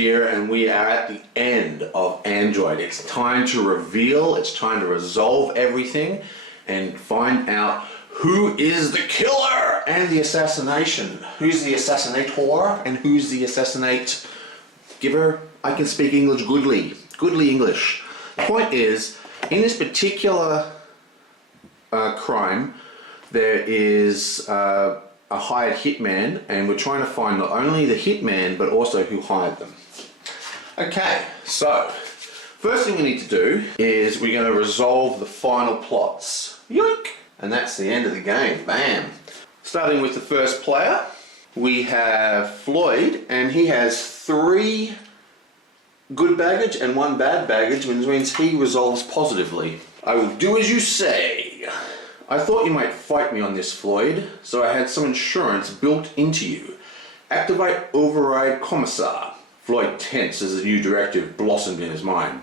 here, and we are at the end of Android. It's time to reveal, it's time to resolve everything and find out who is the killer and the assassination. Who's the assassinator and who's the assassinate giver? I can speak English goodly English. The point is, in this particular crime, there is a hired hitman, and we're trying to find not only the hitman but also who hired them. Okay, so first thing we need to do is we're going to resolve the final plots. Yoink! And that's the end of the game. Bam! Starting with the first player, we have Floyd, and he has 3 good baggage and 1 bad baggage, which means he resolves positively. I will do as you say. I thought you might fight me on this, Floyd, so I had some insurance built into you. Activate Override Commissar. Floyd tensed as the new directive blossomed in his mind.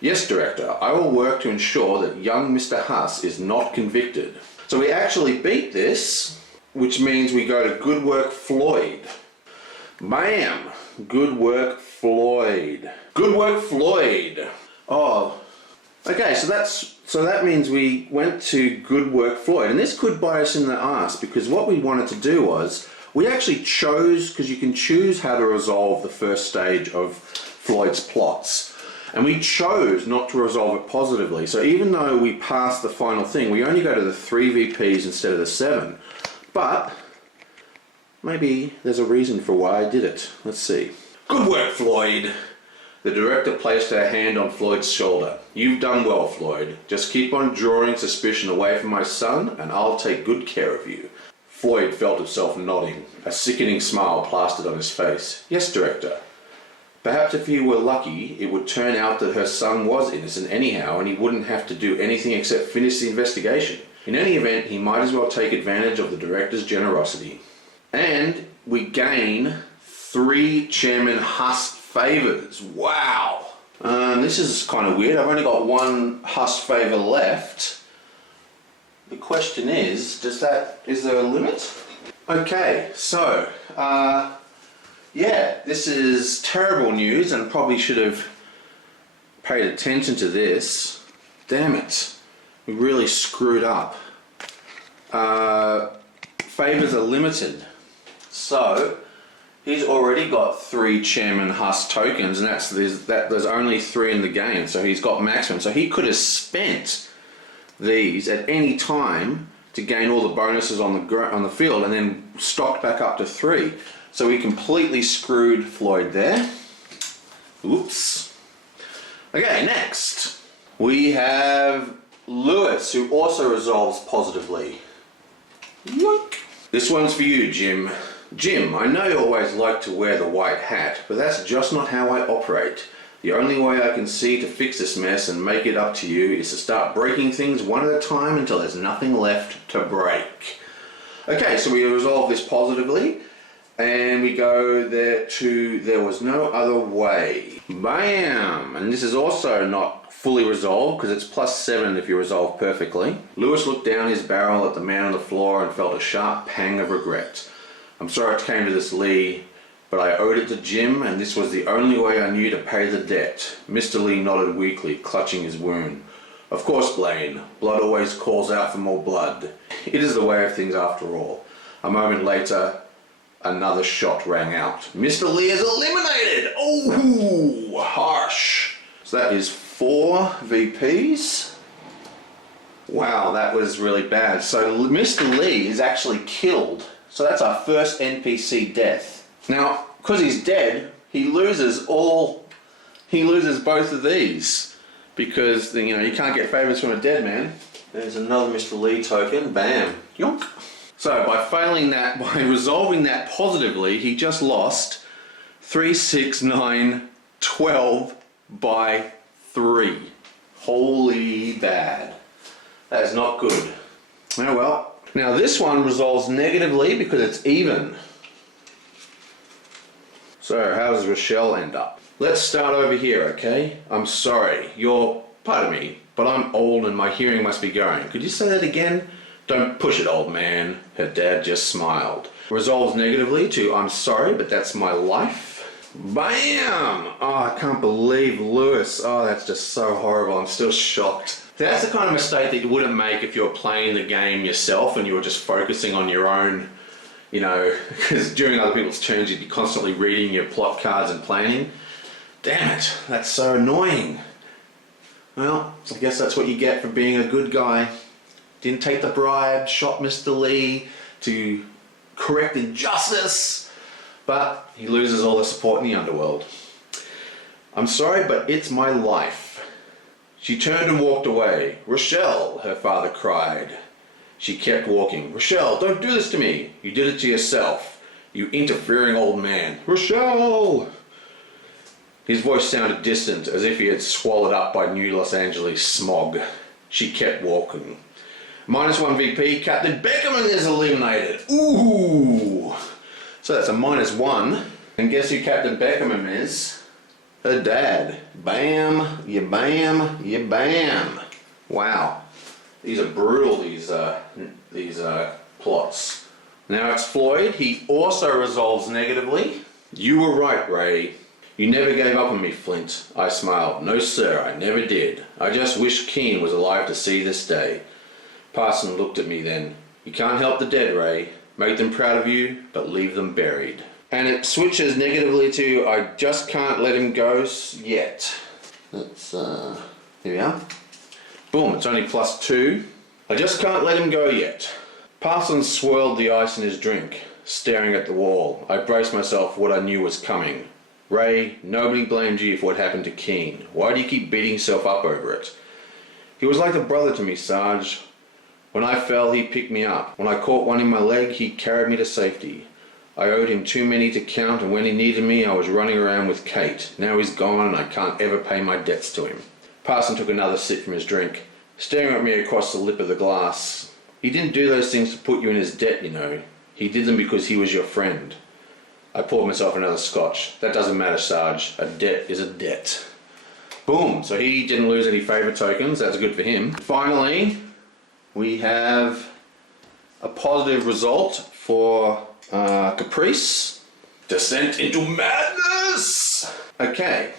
Yes, Director, I will work to ensure that young Mr. Huss is not convicted. So we actually beat this, which means we go to Good Work, Floyd. Bam! Good work, Floyd. Good work, Floyd. Oh, okay, so that means we went to Good Work, Floyd, and this could bite us in the ass, because what we wanted to do was, we actually chose, because you can choose how to resolve the first stage of Floyd's plots, and we chose not to resolve it positively. So even though we passed the final thing, we only go to the 3 VPs instead of the 7. But maybe there's a reason for why I did it. Let's see. Good work, Floyd. The director placed her hand on Floyd's shoulder. You've done well, Floyd. Just keep on drawing suspicion away from my son, and I'll take good care of you. Floyd felt himself nodding, a sickening smile plastered on his face. Yes, Director. Perhaps if he were lucky, it would turn out that her son was innocent anyhow, and he wouldn't have to do anything except finish the investigation. In any event, he might as well take advantage of the director's generosity. And we gain 3 Chairman Huss favors. Wow! This is kind of weird. I've only got 1 Huss favor left. The question is there a limit? Okay, so, yeah, this is terrible news, and probably should have paid attention to this. Damn it. We really screwed up. Favors are limited. So, he's already got 3 Chairman Huss tokens, and there's only 3 in the game, so he's got maximum. So he could have spent these at any time to gain all the bonuses on the field, and then stocked back up to 3. So we completely screwed Floyd there. Oops. Okay, next we have Lewis, who also resolves positively. Yoink. This one's for you, Jim. Jim, I know you always like to wear the white hat, but that's just not how I operate. The only way I can see to fix this mess and make it up to you is to start breaking things one at a time until there's nothing left to break. Okay, so we resolve this positively, and we go there to there was no other way. Bam! And this is also not fully resolved because it's +7 if you resolve perfectly. Lewis looked down his barrel at the man on the floor and felt a sharp pang of regret. I'm sorry it came to this, Lee, but I owed it to Jim, and this was the only way I knew to pay the debt. Mr. Lee nodded weakly, clutching his wound. Of course, Blaine. Blood always calls out for more blood. It is the way of things after all. A moment later, another shot rang out. Mr. Lee is eliminated! Oh, harsh. So that is 4 VPs. Wow, that was really bad. So Mr. Lee is actually killed. So that's our first NPC death. Now, because he's dead, he loses both of these. Because, you can't get favors from a dead man. There's another Mr. Lee token. Bam. Yonk. So by resolving that positively, he just lost 3, 6, 9, 12 by 3. Holy bad. That is not good. Oh well. Now this one resolves negatively because it's even. So how does Rochelle end up? Let's start over here, okay? I'm sorry, pardon me, but I'm old and my hearing must be going. Could you say that again? Don't push it, old man. Her dad just smiled. Resolves negatively to I'm sorry, but that's my life. Bam! Oh, I can't believe Lewis. Oh, that's just so horrible. I'm still shocked. That's the kind of mistake that you wouldn't make if you were playing the game yourself and you were just focusing on your own, you know, because during other people's turns you'd be constantly reading your plot cards and planning. Damn it, that's so annoying. Well, I guess that's what you get for being a good guy. Didn't take the bribe, shot Mr. Lee to correct injustice, but he loses all the support in the underworld. I'm sorry, but it's my life. She turned and walked away. Rochelle, her father cried. She kept walking. Rochelle, don't do this to me. You did it to yourself. You interfering old man. Rochelle! His voice sounded distant, as if he had swallowed up by New Los Angeles smog. She kept walking. -1 VP, Captain Beckerman is eliminated. Ooh! So that's a -1. And guess who Captain Beckerman is? Her dad. Bam, you bam, you bam. Wow. These are brutal, these plots. Now it's Floyd. He also resolves negatively. You were right, Ray. You never gave up on me, Flint. I smiled. No, sir, I never did. I just wish Keen was alive to see this day. Parson looked at me then. You can't help the dead, Ray. Make them proud of you, but leave them buried. And it switches negatively to I just can't let him go yet. Let's, here we are. Boom, it's only +2. I just can't let him go yet. Parson swirled the ice in his drink, staring at the wall. I braced myself for what I knew was coming. Ray, nobody blamed you for what happened to Keen. Why do you keep beating yourself up over it? He was like a brother to me, Sarge. When I fell, he picked me up. When I caught one in my leg, he carried me to safety. I owed him too many to count, and when he needed me, I was running around with Kate. Now he's gone, and I can't ever pay my debts to him. Parson took another sip from his drink, staring at me across the lip of the glass. He didn't do those things to put you in his debt, you know. He did them because he was your friend. I poured myself another scotch. That doesn't matter, Sarge. A debt is a debt. Boom. So he didn't lose any favour tokens. That's good for him. Finally, we have a positive result for Caprice. Descent into madness! Okay.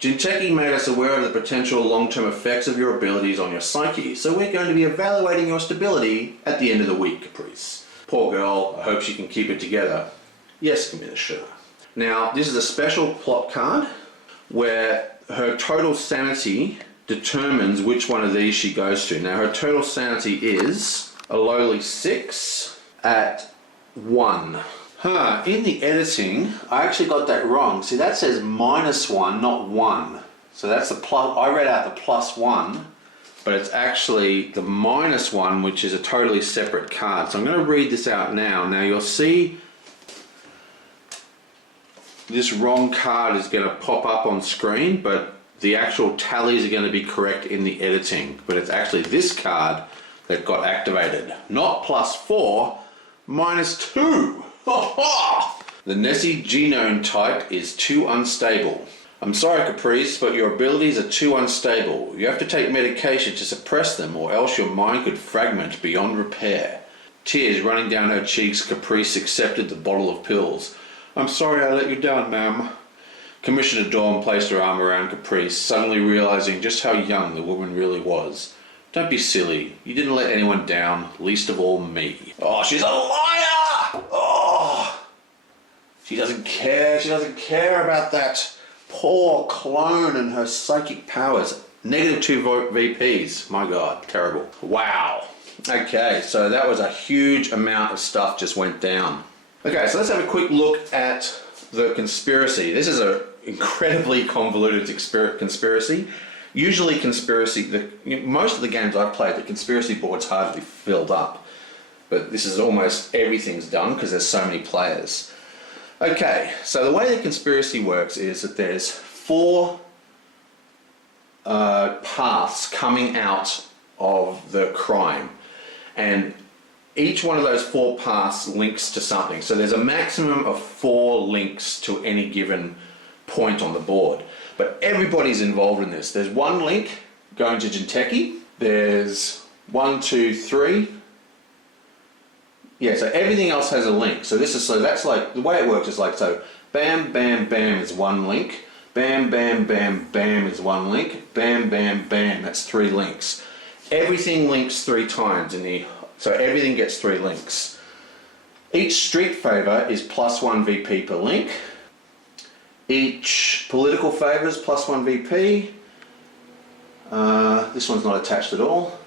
Jinteki made us aware of the potential long-term effects of your abilities on your psyche, so we're going to be evaluating your stability at the end of the week, Caprice. Poor girl. I hope she can keep it together. Yes, Commissioner. Now, this is a special plot card where her total sanity determines which one of these she goes to. Now, her total sanity is a lowly 6 at 1. In the editing, I actually got that wrong. See, that says -1, not 1. So that's the plus. I read out the +1, but it's actually the -1, which is a totally separate card. So I'm going to read this out now. Now, you'll see this wrong card is going to pop up on screen, but the actual tallies are going to be correct in the editing. But it's actually this card that got activated. Not +4, -2. The Nessie genome type is too unstable. I'm sorry, Caprice, but your abilities are too unstable. You have to take medication to suppress them, or else your mind could fragment beyond repair. Tears running down her cheeks, Caprice accepted the bottle of pills. I'm sorry I let you down, ma'am. Commissioner Dawn placed her arm around Caprice, suddenly realizing just how young the woman really was. Don't be silly. You didn't let anyone down, least of all me. Oh, she's a liar! Oh! She doesn't care. She doesn't care about that poor clone and her psychic powers. -2 VPs. My God, terrible. Wow. Okay, so that was a huge amount of stuff just went down. Okay, so let's have a quick look at the conspiracy. This is an incredibly convoluted conspiracy. Usually most of the games I've played, the conspiracy board's hardly filled up. But this is almost everything's done because there's so many players. Okay, so the way the conspiracy works is that there's 4 paths coming out of the crime. And each one of those 4 paths links to something. So there's a maximum of 4 links to any given point on the board. But everybody's involved in this. There's 1 link going to Jinteki. There's 1, 2, 3. Yeah, so everything else has a link. So that's like, the way it works is like, so Bam, bam, bam is one link. Bam, bam, bam, bam is one link. Bam, bam, bam, that's 3 links. Everything links 3 times so everything gets 3 links. Each street favour is +1 VP per link. Each political favour is +1 VP. This one's not attached at all.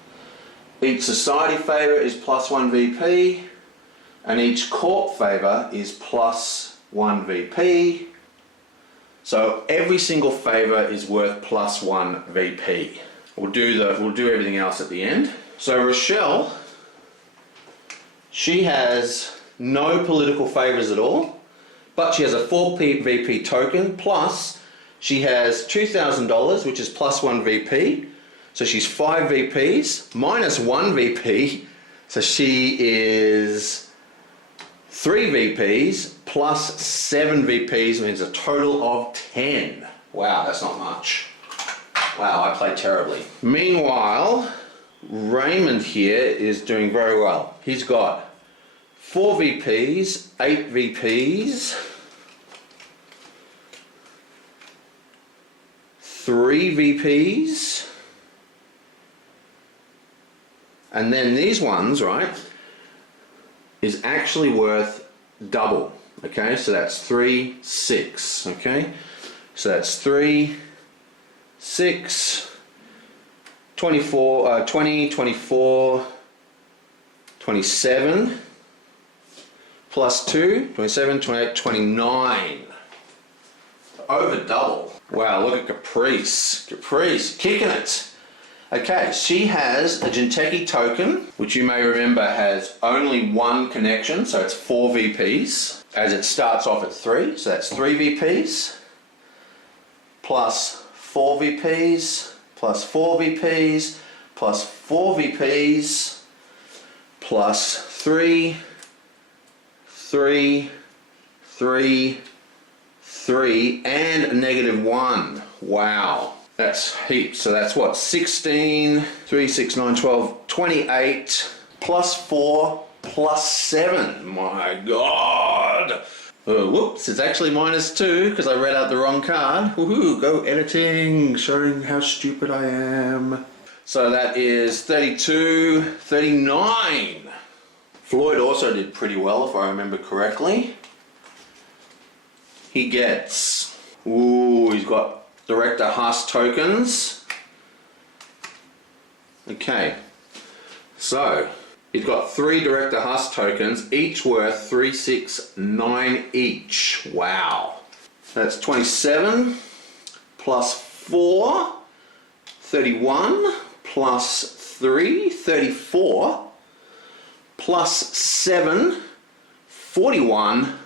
Each society favour is +1 VP. And each corp favour is +1 VP. So every single favour is worth +1 VP. We'll do everything else at the end. So Rochelle, she has no political favours at all, but she has a 4 VP token, plus she has $2,000, which is +1 VP. So she's 5 VPs minus 1 VP. So she is 3 VPs plus 7 VPs means a total of 10. Wow, that's not much. Wow, I played terribly. Meanwhile, Raymond here is doing very well. He's got 4 VPs, 8 VPs, 3 VPs, and then these ones, right, is actually worth double. Okay, so that's 3, 6. Okay, so that's 3, 6, 24, 20, 24, 27, plus 2, 27, 28, 29. Over double. Wow, look at Caprice. Caprice, kicking it. Okay, she has a Jinteki token, which you may remember has only 1 connection, so it's 4 VPs, as it starts off at 3, so that's 3 VPs, plus 4 VPs, plus 4 VPs, plus 4 VPs, plus 3, 3, 3, 3, and a -1. Wow. That's heaps. So that's what? 16, 3, 6, 9, 12, 28, plus 4, plus 7. My God. Oh, whoops, it's actually -2 because I read out the wrong card. Woohoo, go editing, showing how stupid I am. So that is 32, 39. Floyd also did pretty well, if I remember correctly. He gets, he's got Director Haas tokens. Okay, so he's got 3 Director Haas tokens, each worth 3, 6, 9 each. Wow. That's 27 plus 4, 31 plus 3, 34 plus 7, 41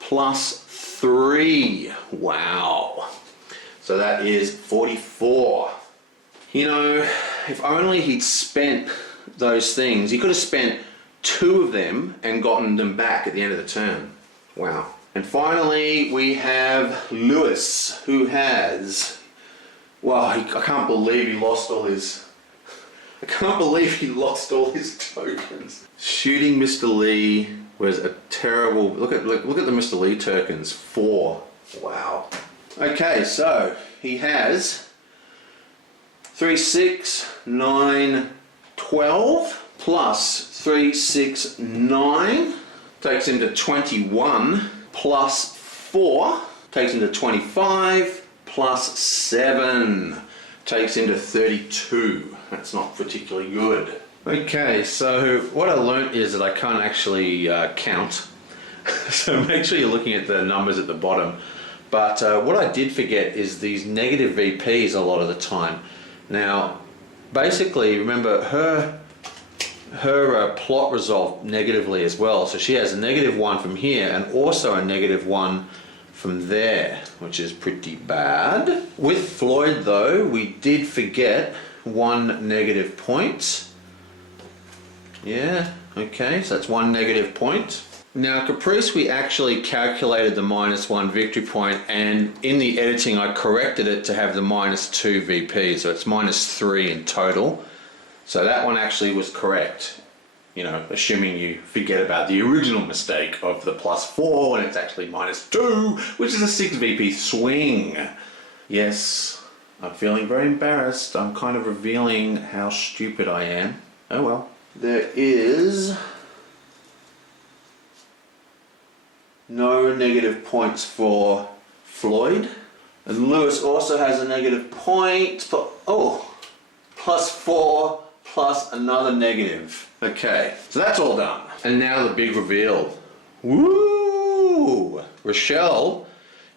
plus 3. Wow. So that is 44. You know, if only he'd spent those things. He could have spent 2 of them and gotten them back at the end of the turn. Wow. And finally, we have Lewis, who has, well, I can't believe he lost all his, tokens. Shooting Mr. Lee was a terrible, look at the Mr. Lee tokens, 4. Wow. Okay, so he has 3, 6, 9, 12 plus 3, 6, 9 takes him to 21 plus 4 takes him to 25 plus 7 takes him to 32. That's not particularly good. Okay, so what I learnt is that I can't actually count. So make sure you're looking at the numbers at the bottom. But what I did forget is these negative VPs a lot of the time. Now, basically, remember her plot resolved negatively as well. So she has a -1 from here and also a -1 from there, which is pretty bad. With Floyd, though, we did forget 1 negative point. Yeah, okay, so that's 1 negative point. Now, Caprice, we actually calculated the -1 victory point, and in the editing I corrected it to have the -2 VP, so it's -3 in total. So that one actually was correct. You know, assuming you forget about the original mistake of the +4 and it's actually -2, which is a 6 VP swing. Yes, I'm feeling very embarrassed. I'm kind of revealing how stupid I am. Oh well. There is no negative points for Floyd. And Lewis also has a negative point, but +4 plus another negative. Okay, so that's all done. And now the big reveal. Woo! Rochelle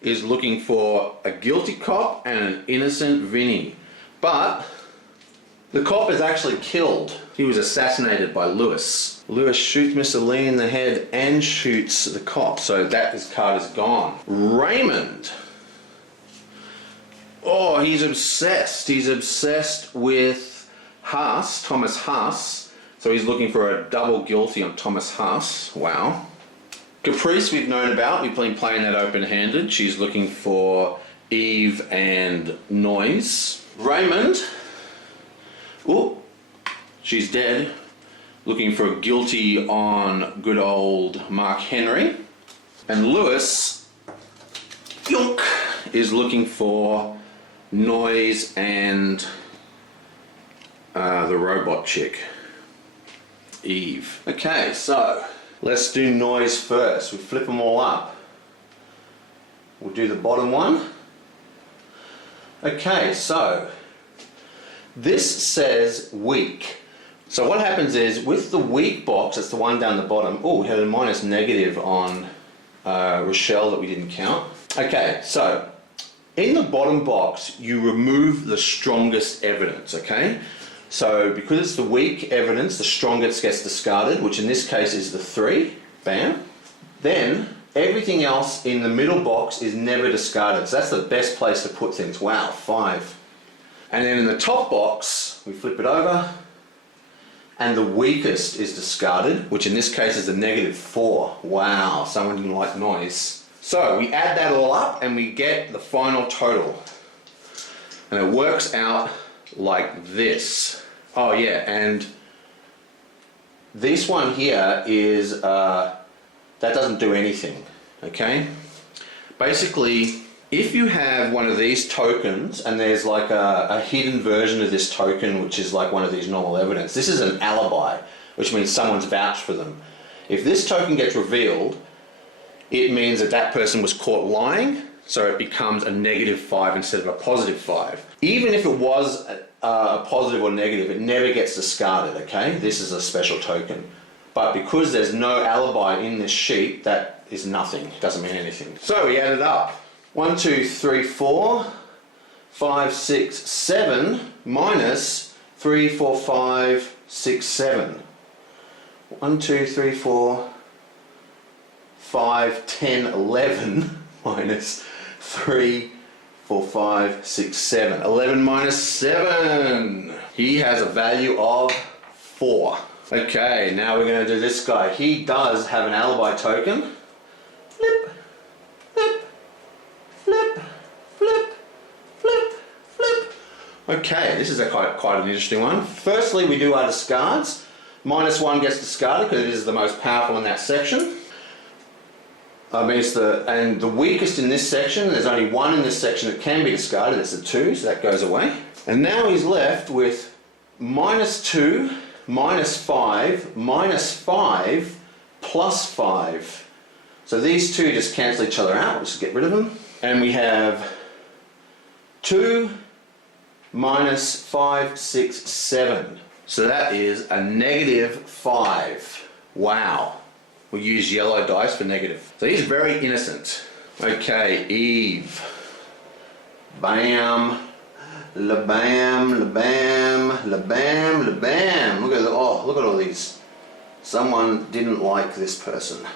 is looking for a guilty cop and an innocent Vinny. But the cop is actually killed. He was assassinated by Lewis. Lewis shoots Mr. Lee in the head and shoots the cop, so his card is gone. Raymond. Oh, he's obsessed. He's obsessed with Haas, Thomas Haas. So he's looking for a double guilty on Thomas Haas. Wow. Caprice we've known about. We've been playing that open-handed. She's looking for Eve and Noise. Raymond. Oh, she's dead. Looking for a guilty on good old Mark Henry. And Lewis is looking for Noise and the robot chick, Eve. Okay, so let's do Noise first. We flip them all up. We'll do the bottom one. Okay, so this says weak. So what happens is with the weak box, it's the one down the bottom. Oh, we had a minus negative on Rochelle that we didn't count. Okay, so in the bottom box, you remove the strongest evidence, okay? So because it's the weak evidence, the strongest gets discarded, which in this case is the 3. Bam. Then everything else in the middle box is never discarded. So that's the best place to put things. Wow, 5. And then in the top box, we flip it over, and the weakest is discarded, which in this case is the -4. Wow, someone didn't like Noise. So we add that all up and we get the final total. And it works out like this. Oh yeah, and this one here is, that doesn't do anything, okay? Basically, if you have one of these tokens and there's like a hidden version of this token, which is like one of these normal evidence, this is an alibi, which means someone's vouched for them. If this token gets revealed, it means that that person was caught lying, so it becomes a -5 instead of a +5. Even if it was a positive or negative, it never gets discarded, okay? This is a special token. But because there's no alibi in this sheet, that is nothing. It doesn't mean anything. So we add it up. 1, 2, 3, 4, 5, 6, 7 minus 3, 4, 5, 6, 7. 1, 2, 3, 4, 5, 10, 11 minus 3, 4, 5, 6, 7. 11 minus 7. He has a value of 4. Okay, now we're going to do this guy. He does have an alibi token. Flip, flip, flip, flip, flip, flip. Okay, this is quite an interesting one. Firstly, we do our discards. -1 gets discarded because it is the most powerful in that section. It's the weakest in this section. There's only 1 in this section that can be discarded. It's a 2, so that goes away. And now he's left with -2, -5, -5, +5. So these two just cancel each other out. We'll just get rid of them. And we have 2 minus 5, 6, 7. So that is a -5. Wow. We'll use yellow dice for negative. So he's very innocent. Okay, Eve. Bam. La bam, la bam, la bam, la bam. Look at all these. Someone didn't like this person.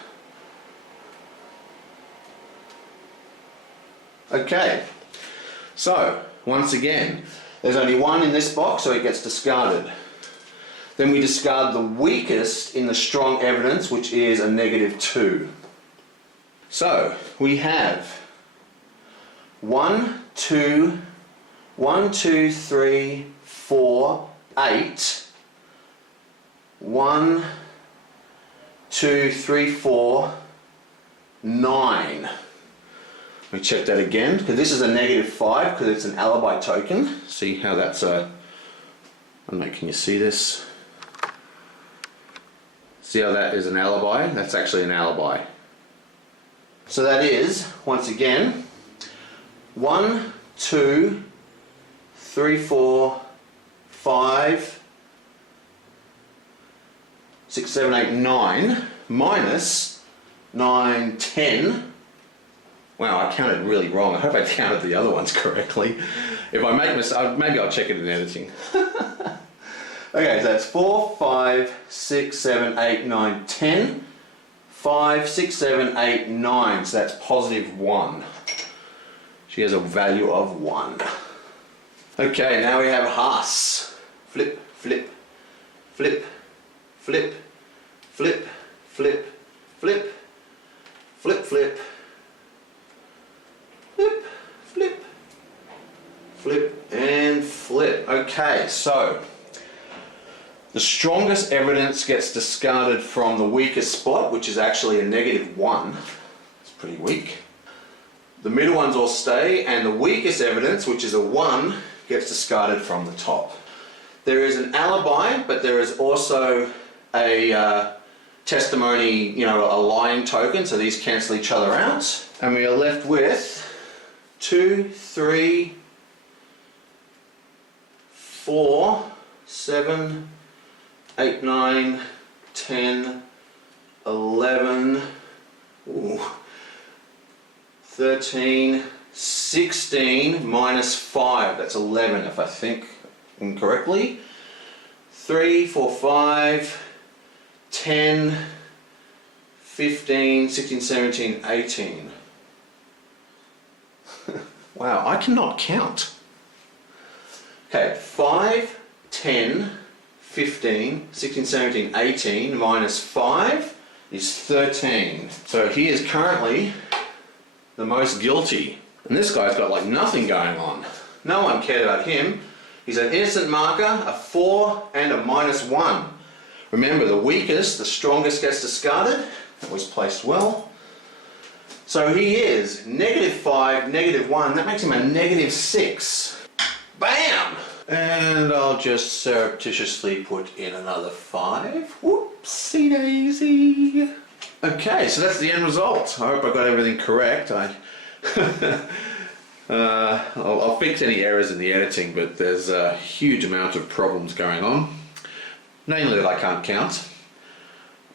Okay. So, once again, there's only 1 in this box, so it gets discarded. Then we discard the weakest in the strong evidence, which is a -2. So we have 1, 2, 3, 4, 8. 1, 2, 3, 4, 9. Let me check that again, because this is a -5 because it's an alibi token. See how that's a... I don't know, can you see this? See how that is an alibi? That's actually an alibi. So that is, once again, 1, 2, 3, 4, 5, 6, 7, 8, 9 minus 9, 10. Wow, I counted really wrong. I hope I counted the other ones correctly. If I make mistakes, maybe I'll check it in editing. Okay, so that's 4, 5, 6, 7, 8, 9, 10. 5, 6, 7, 8, 9. So that's positive 1. She has a value of 1. Okay, now we have Haas. Flip, flip, flip, flip, flip, flip, flip, flip, flip, flip, flip, flip, and flip. Okay, so the strongest evidence gets discarded from the weakest spot, which is actually a -1. It's pretty weak. The middle ones all stay, and the weakest evidence, which is a 1, gets discarded from the top. There is an alibi, but there is also a testimony, you know, a lying token, so these cancel each other out. And we are left with 2, 3, 4, 7, 8, 9, 10, 11, 13, 16 minus 5, that's 11 if I think incorrectly. 3, 4, 5, 10, 15, 16, 17, 18. Wow, I cannot count. Okay, 5, 10, 15, 16, 17, 18 minus 5 is 13. So he is currently the most guilty. And this guy's got like nothing going on. No one cared about him. He's an innocent marker, a 4 and a -1. Remember, the weakest, the strongest gets discarded. That was placed well. So he is -5, -1. That makes him a -6. Bam! And I'll just surreptitiously put in another 5. Whoopsie daisy. Okay, so that's the end result. I hope I got everything correct. I'll fix any errors in the editing, but there's a huge amount of problems going on. Namely that I can't count.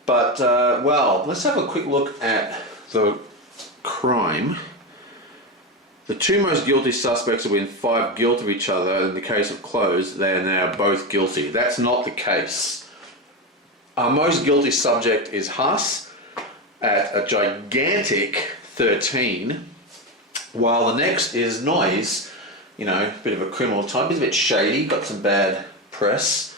But, well, let's have a quick look at the crime. The two most guilty suspects are within 5 guilt of each other. In the case of clothes, they are now both guilty. That's not the case. Our most guilty subject is Haas at a gigantic 13, while the next is Noise, you know, a bit of a criminal type. He's a bit shady, got some bad press,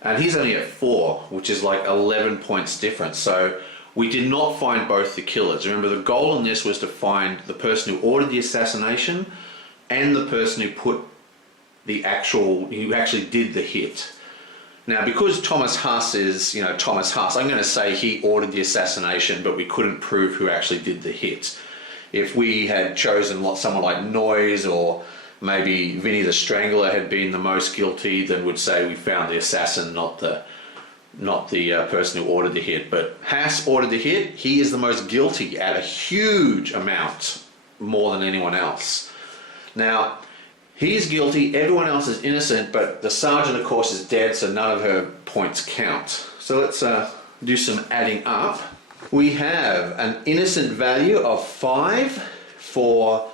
and he's only at 4, which is like 11 points difference. So we did not find both the killers. Remember, the goal in this was to find the person who ordered the assassination and the person who actually did the hit. Now, because Thomas Haas is, you know, Thomas Haas, I'm going to say he ordered the assassination, but we couldn't prove who actually did the hit. If we had chosen someone like Noise, or maybe Vinny the Strangler had been the most guilty, then we'd say we found the assassin, not the person who ordered the hit. But Haas ordered the hit. He is the most guilty at a huge amount, more than anyone else. Now, he's guilty, everyone else is innocent, but the sergeant, of course, is dead, so none of her points count. So let's do some adding up. We have an innocent value of 5 for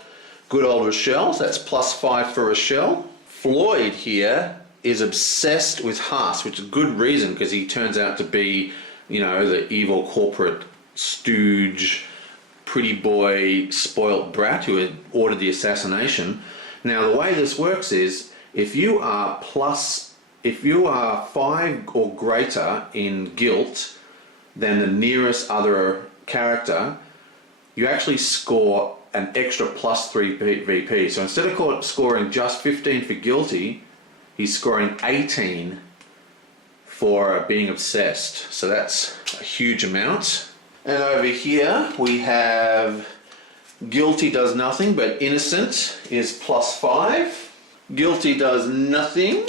good old Rochelle, so that's +5 for Rochelle. Floyd here is obsessed with Haas, which is a good reason, because he turns out to be, you know, the evil corporate stooge, pretty boy, spoilt brat who had ordered the assassination. Now, the way this works is, if you are 5 or greater in guilt than the nearest other character, you actually score an extra +3 VP. So instead of scoring just 15 for guilty, he's scoring 18 for being obsessed. So that's a huge amount. And over here we have guilty does nothing, but innocent is +5. Guilty does nothing.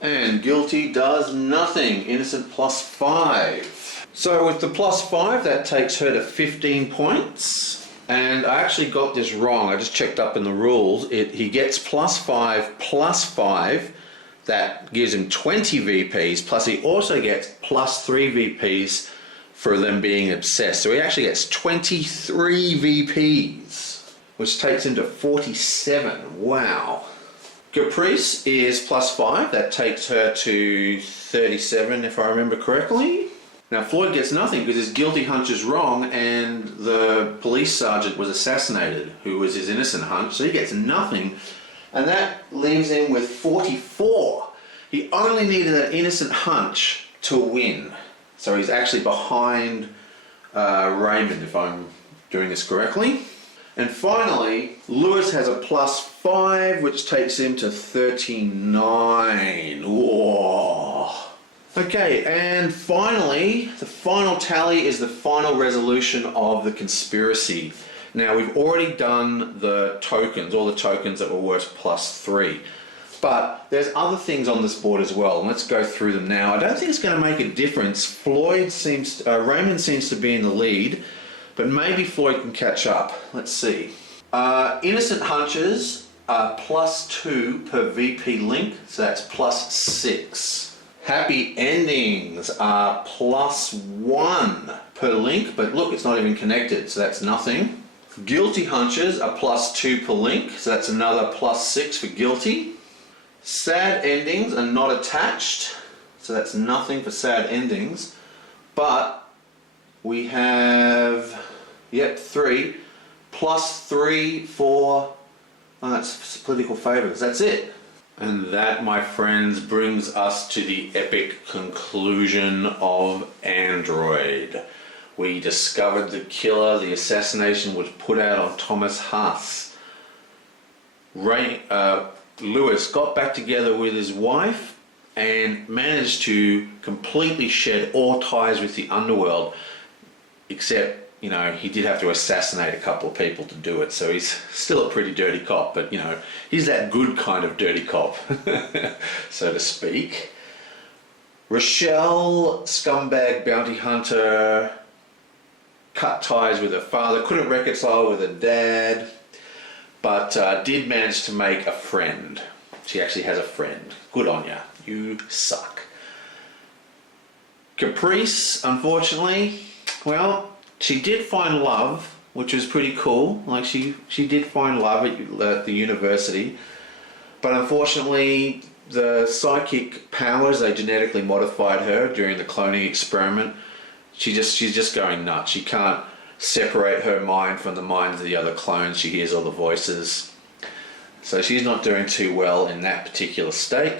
And guilty does nothing. Innocent +5. So with the +5, that takes her to 15 points. And I actually got this wrong. I just checked up in the rules. He gets +5. That gives him 20 VPs. Plus he also gets +3 VPs for them being obsessed. So he actually gets 23 VPs, which takes him to 47. Wow. Caprice is +5. That takes her to 37, if I remember correctly. Now Floyd gets nothing because his guilty hunch is wrong and the police sergeant was assassinated, who was his innocent hunch, so he gets nothing. And that leaves him with 44. He only needed an innocent hunch to win. So he's actually behind Raymond, if I'm doing this correctly. And finally, Lewis has a +5, which takes him to 39. Whoa. Okay, and finally, the final tally is the final resolution of the conspiracy. Now, we've already done the tokens, all the tokens that were worth +3. But there's other things on this board as well, and let's go through them now. I don't think it's going to make a difference. Raymond seems to be in the lead, but maybe Floyd can catch up. Let's see. Innocent hunches are +2 per VP link, so that's +6. Happy endings are +1 per link, but look, it's not even connected, so that's nothing. Guilty hunches are +2 per link, so that's another +6 for guilty. Sad endings are not attached, so that's nothing for sad endings. But we have, 3, +3 for, that's political favours, that's it. And that, my friends, brings us to the epic conclusion of Android. We discovered the killer. The assassination was put out on Thomas Haas. Lewis got back together with his wife and managed to completely shed all ties with the underworld, except, he did have to assassinate a couple of people to do it, so he's still a pretty dirty cop, but, he's that good kind of dirty cop, so to speak. Rochelle, scumbag bounty hunter, cut ties with her father, couldn't reconcile with her dad, but did manage to make a friend. She actually has a friend. Good on ya. You suck. Caprice, unfortunately, well, she did find love, which was pretty cool. Like she did find love at the university, but unfortunately the psychic powers, they genetically modified her during the cloning experiment. She's just going nuts. She can't separate her mind from the minds of the other clones. She hears all the voices. So she's not doing too well in that particular state.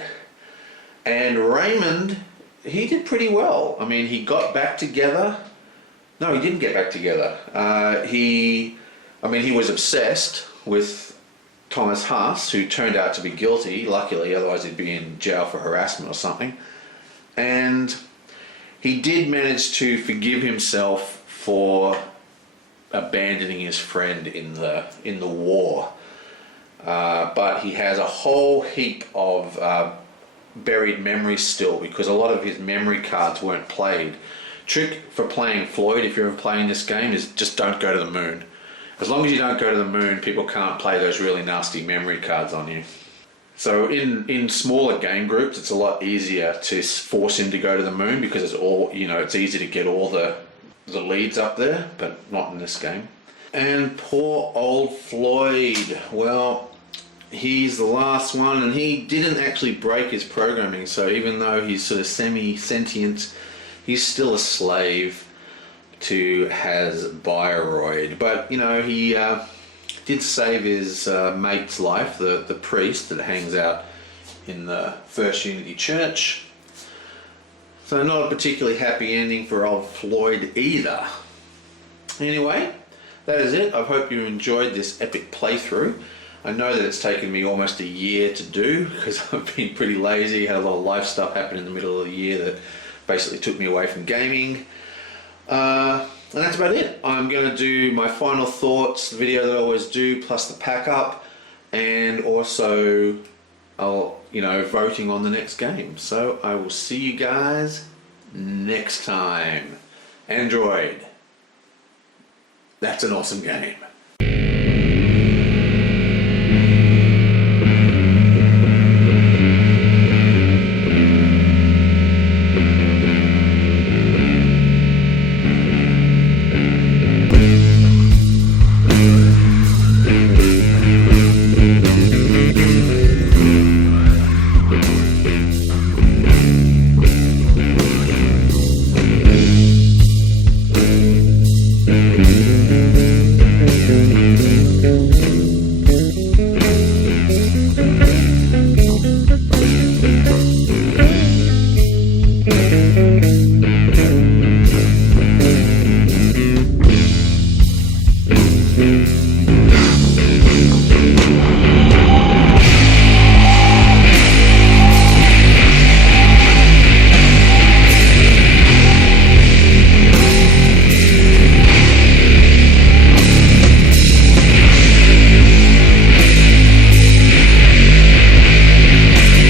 And Raymond, he did pretty well. I mean, he got back together. No, he didn't get back together. He was obsessed with Thomas Haas, who turned out to be guilty, luckily, otherwise he'd be in jail for harassment or something. And he did manage to forgive himself for abandoning his friend in the war. But he has a whole heap of buried memories still, because a lot of his memory cards weren't played. Trick for playing Floyd, if you're ever playing this game, is just don't go to the moon. As long as you don't go to the moon, people can't play those really nasty memory cards on you. So in smaller game groups, it's a lot easier to force him to go to the moon, because it's all, it's easy to get all the leads up there, but not in this game. And poor old Floyd, well, he's the last one, and he didn't actually break his programming, so even though he's sort of semi-sentient, he's still a slave to Hasbiroid. But, he did save his mate's life, the priest that hangs out in the First Unity Church. So not a particularly happy ending for old Floyd either. Anyway, that is it. I hope you enjoyed this epic playthrough. I know that it's taken me almost a year to do, because I've been pretty lazy, had a lot of life stuff happen in the middle of the year that basically took me away from gaming. And that's about it. I'm going to do my final thoughts, the video that I always do, plus the pack up, and also voting on the next game. So I will see you guys next time. Android. That's an awesome game.